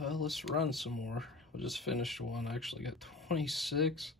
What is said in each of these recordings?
Well, let's run some more. I just finished one. I actually got 26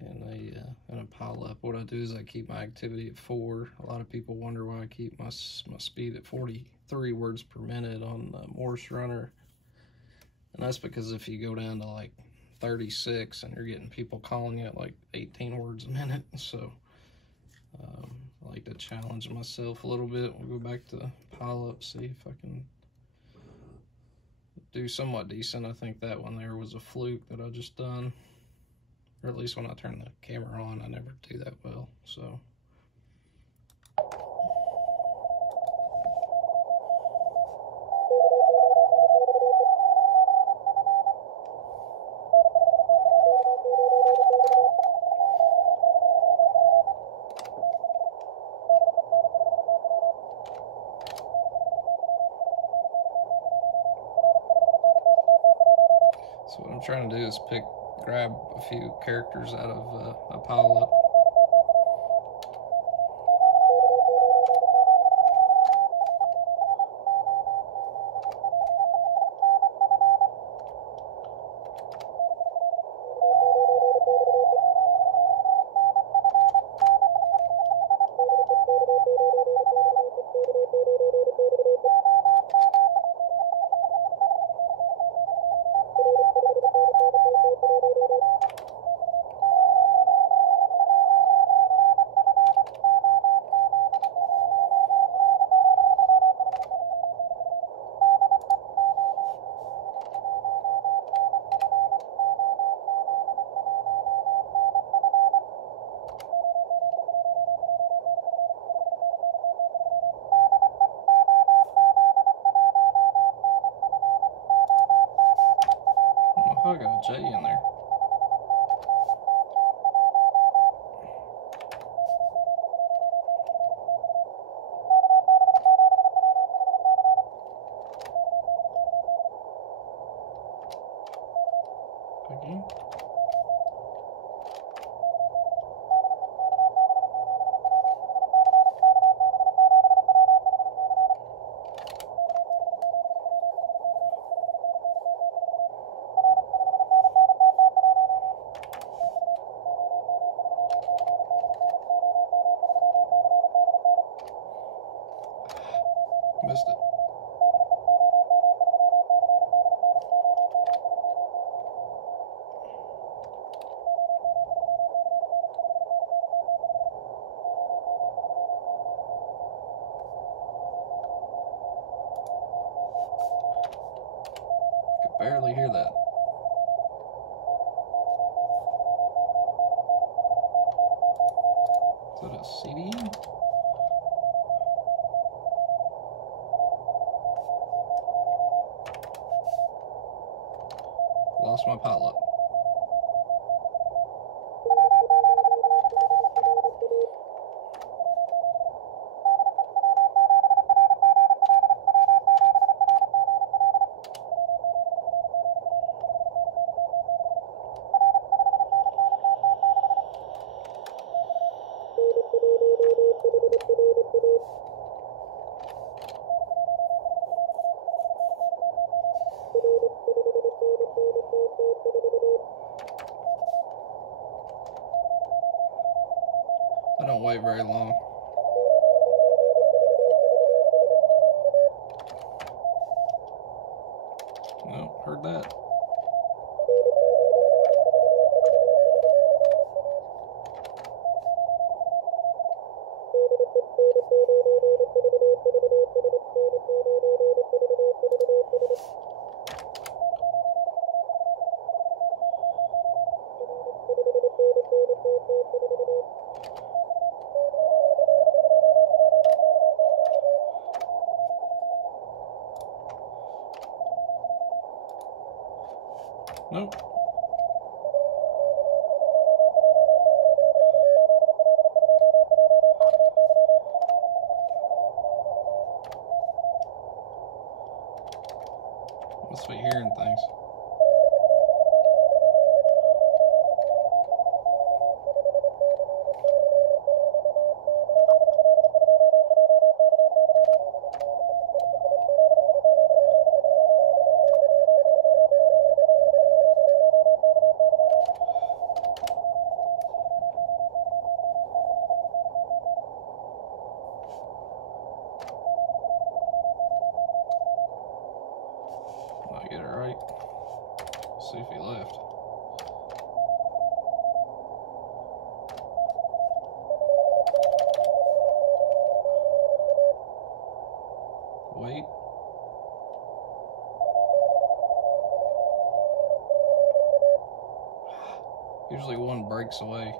in a pile up. What I do is I keep my activity at 4. A lot of people wonder why I keep my speed at 43 words per minute on the Morse runner. And that's because if you go down to like 36 and you're getting people calling you at like 18 words a minute, so I like to challenge myself a little bit. We'll go back to pile up, see if I can do somewhat decent. I think that one there was a fluke that I just done, or at least when I turn the camera on, I never do that well. So what I'm trying to do is grab a few characters out of a pile up. Oh, I got a J in there. Again. Missed it. I could barely hear that. Is that a CD? Lost my pile up. I don't wait very long. Nope, heard that. Nope. Must be hearing things. right? Let's see if he left. Wait. Usually one breaks away.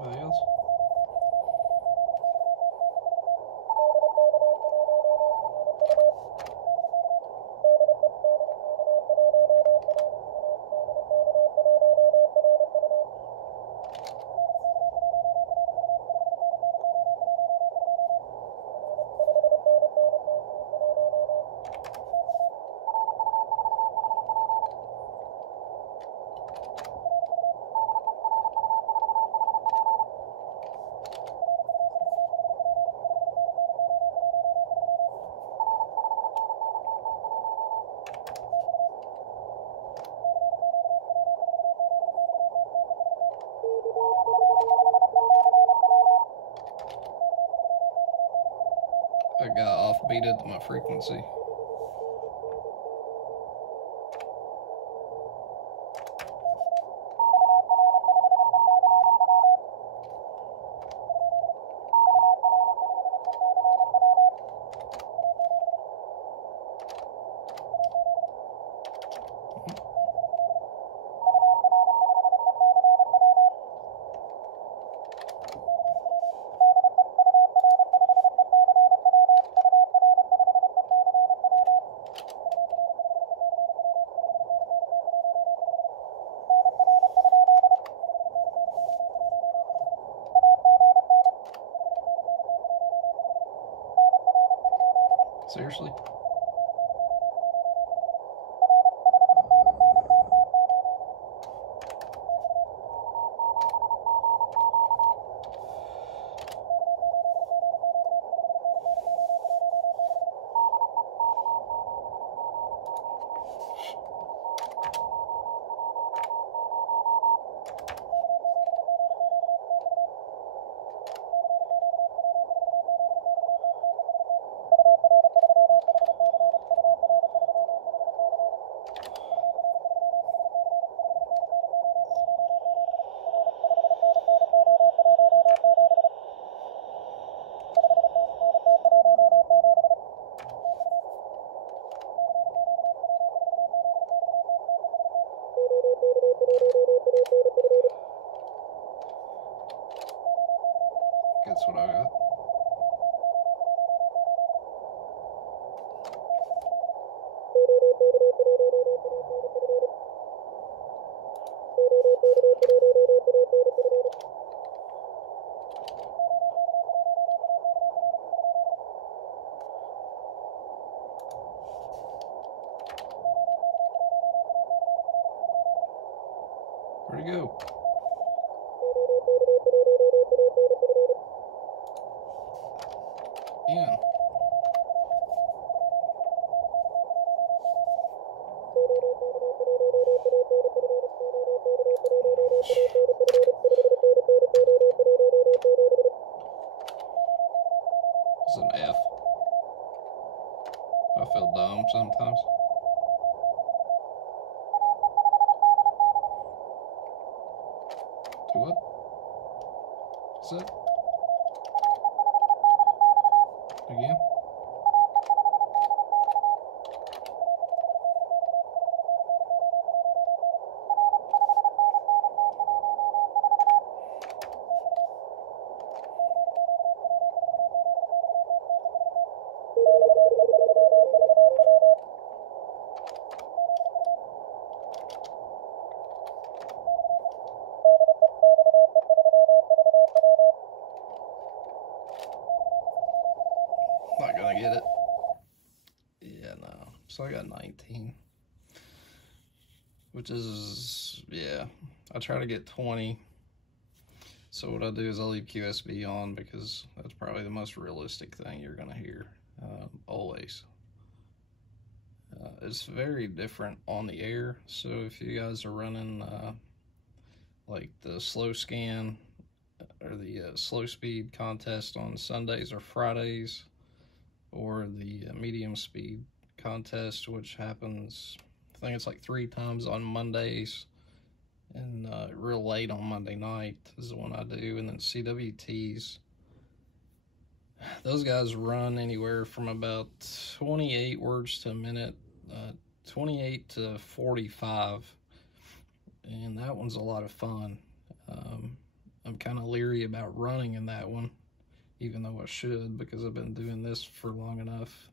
Anybody else? I got offbeated my frequency. Seriously? That's what I got. Where'd he go? Yeah. It's an F. I feel dumb sometimes. Do what? What's that? Again? so I got 19. Which is, yeah, I try to get 20. So what I do is I leave QSB on because that's probably the most realistic thing you're going to hear, always. It's very different on the air. So if you guys are running like the slow scan or the slow speed contest on Sundays or Fridays, or the medium speed contest, which happens, I think it's like 3 times on Mondays, and real late on Monday night is the one I do. And then CWTs, those guys run anywhere from about 28 words to a minute, 28 to 45, and that one's a lot of fun. I'm kind of leery about running in that one, even though I should, because I've been doing this for long enough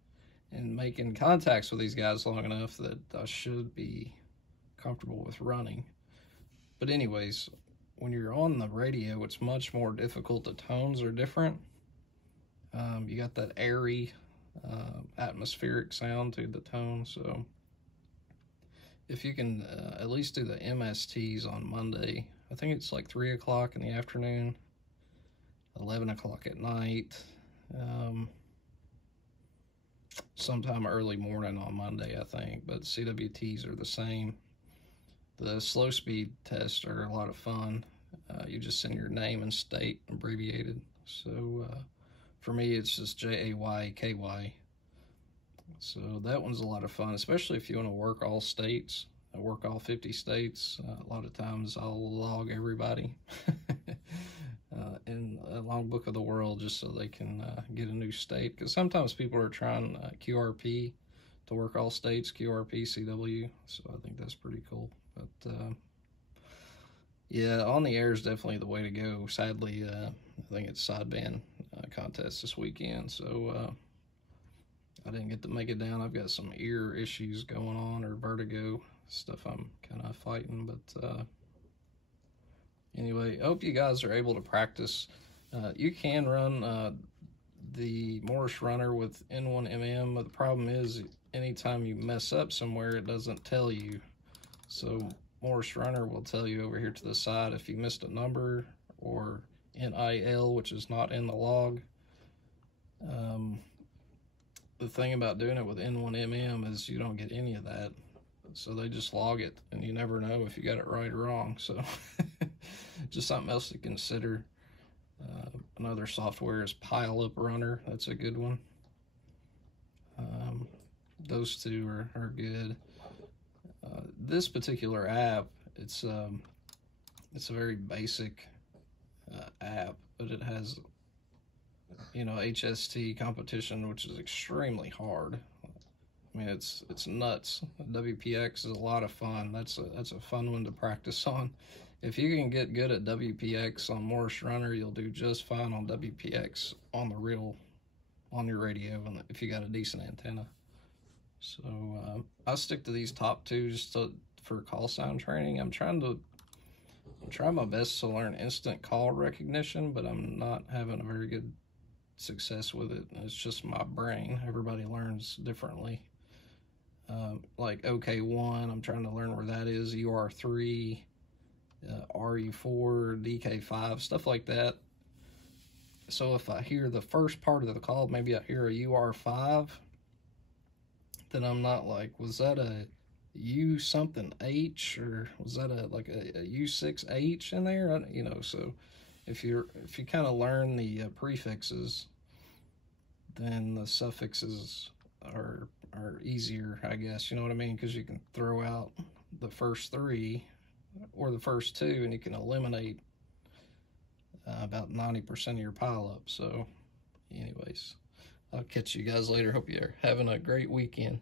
and making contacts with these guys long enough that I should be comfortable with running. But anyways, when you're on the radio, it's much more difficult. The tones are different. You got that airy, atmospheric sound to the tone. So if you can at least do the MSTs on Monday, I think it's like 3 o'clock in the afternoon, 11 o'clock at night, sometime early morning on Monday, I think, but CWTs are the same. The slow speed tests are a lot of fun. You just send your name and state abbreviated. So for me, it's just JAYKY. So that one's a lot of fun, especially if you want to work all states. I work all 50 states. A lot of times I'll log everybody in a logbook of the world just so they can get a new state. Because sometimes people are trying QRP to work all states, QRP, CW. So I think that's pretty cool. But yeah, on the air is definitely the way to go. Sadly, I think it's sideband contest this weekend, so I didn't get to make it down. I've got some ear issues going on, or vertigo stuff I'm kind of fighting. But anyway, I hope you guys are able to practice. You can run the Morse runner with N1MM, but the problem is anytime you mess up somewhere, it doesn't tell you. So Morse runner will tell you over here to the side if you missed a number, or NIL, which is not in the log. The thing about doing it with N1MM is you don't get any of that. So they just log it, and you never know if you got it right or wrong. So just something else to consider. Another software is Pileup Runner. That's a good one. Those two are good. This particular app, it's a very basic app, but it has, HST competition, which is extremely hard. I mean, it's nuts. WPX is a lot of fun. That's a fun one to practice on. If you can get good at WPX on Morse Runner, you'll do just fine on WPX on your radio, and if you got a decent antenna. So I stick to these top two just for call sign training. I'm trying my best to learn instant call recognition, but I'm not having a very good success with it. It's just my brain. Everybody learns differently. Like OK1, I'm trying to learn where that is. UR3, RU4, DK5, stuff like that. So if I hear the first part of the call, maybe I hear a UR5, then I'm not like, was that a U something H, or was that a U6H in there? So if you kind of learn the prefixes, then the suffixes are easier, I guess. You know what I mean? Because you can throw out the first 3 or the first 2, and you can eliminate about 90% of your pileup. So anyways, I'll catch you guys later. Hope you're having a great weekend.